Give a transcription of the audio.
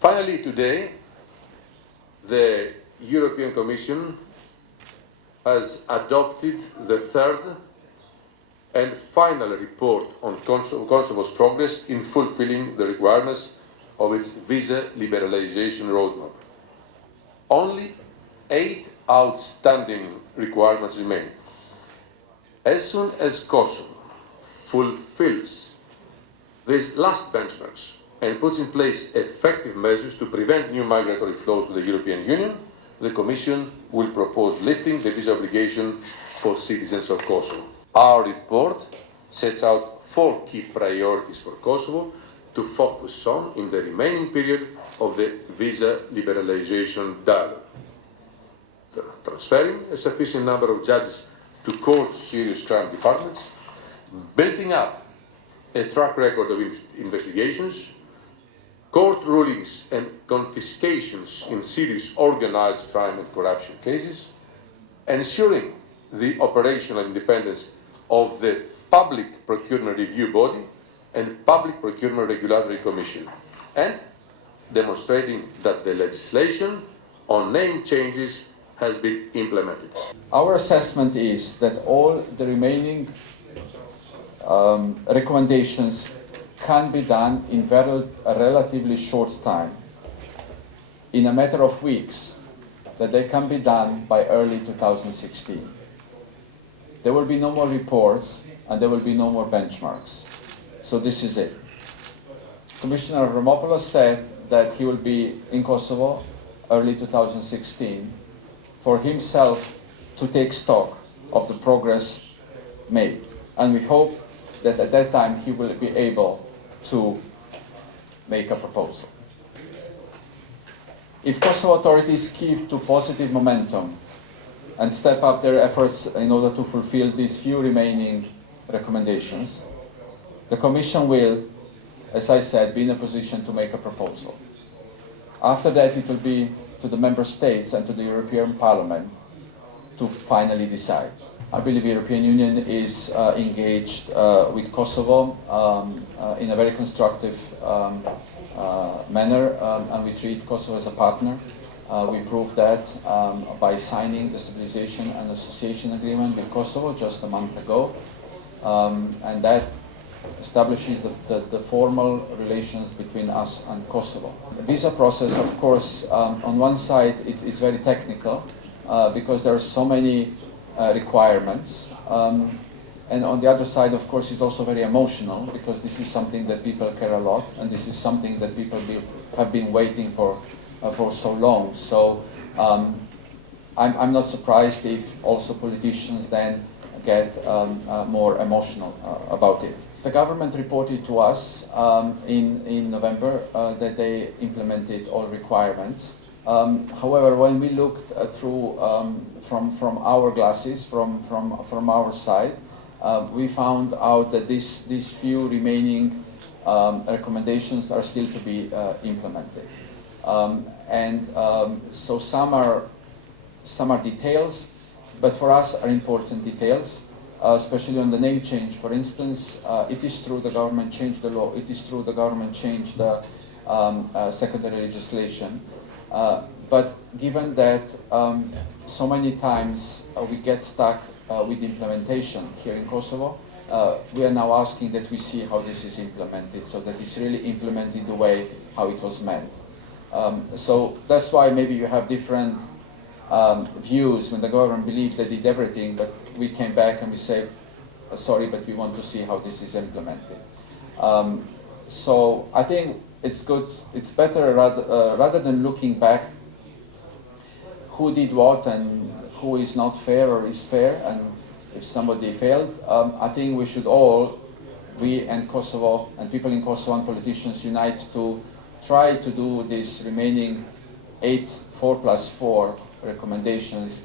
Finally, today, the European Commission has adopted the third and final report on Kosovo's progress in fulfilling the requirements of its visa liberalization roadmap. Only 8 outstanding requirements remain. As soon as Kosovo fulfills these last benchmarks and puts in place effective measures to prevent new migratory flows to the European Union, the Commission will propose lifting the visa obligation for citizens of Kosovo. Our report sets out 4 key priorities for Kosovo to focus on in the remaining period of the visa liberalization dialogue. Transferring a sufficient number of judges to courts' serious crime departments, building up a track record of investigations, court rulings and confiscations in serious organized crime and corruption cases, ensuring the operational independence of the Public Procurement Review Body and Public Procurement Regulatory Commission, and demonstrating that the legislation on name changes has been implemented. Our assessment is that all the remaining recommendations can be done in a relatively short time, in a matter of weeks, that they can be done by early 2016. There will be no more reports and there will be no more benchmarks. So this is it. Commissioner Avramopoulos said that he will be in Kosovo early 2016 for himself to take stock of the progress made. And we hope that at that time he will be able to make a proposal. If Kosovo authorities keep to positive momentum and step up their efforts in order to fulfill these few remaining recommendations, the Commission will, as I said, be in a position to make a proposal. After that, it will be to the Member States and to the European Parliament to finally decide. I believe the European Union is engaged with Kosovo in a very constructive manner, and we treat Kosovo as a partner. We proved that by signing the Stabilization and Association Agreement with Kosovo just a month ago, and that establishes the formal relations between us and Kosovo. The visa process, of course, on one side is very technical because there are so many requirements, and on the other side, of course, is also very emotional because this is something that people care a lot, and this is something that people have been waiting for so long. So I'm not surprised if also politicians then get more emotional about it. The government reported to us in November that they implemented all requirements. However, when we looked through from our glasses, from our side, we found out that these few remaining recommendations are still to be implemented. So some are details, but for us are important details, especially on the name change. For instance, it is true the government changed the law, it is true the government changed the secondary legislation, but given that so many times we get stuck with implementation here in Kosovo, we are now asking that we see how this is implemented, so that it's really implemented the way how it was meant. So that's why maybe you have different views when the government believes they did everything, but we came back and we say, sorry, but we want to see how this is implemented. So I think it's good, it's better rather than looking back who did what and who is not fair or is fair, and if somebody failed, I think we should all, we and Kosovo and people in Kosovo and politicians unite to try to do these remaining 4+4 recommendations